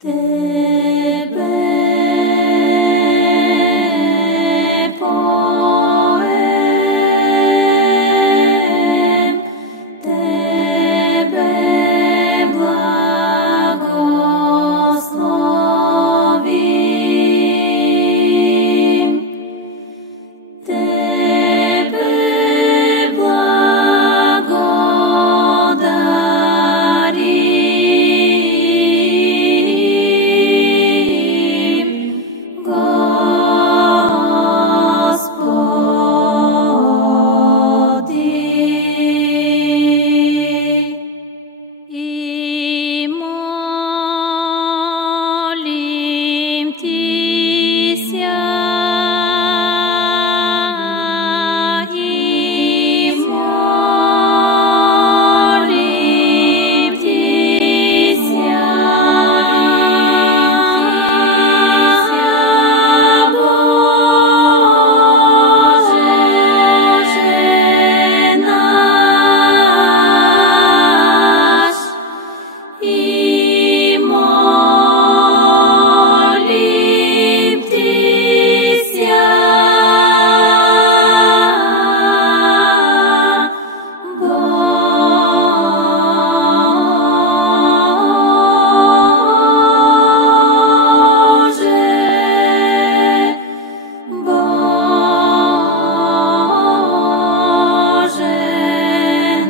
Tebe pojem, Tebe blagoslovim, Tebe blagodarim, I molim ti ся, I molim ti ся, Боже наш, I molim ti ся, Боже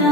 наш,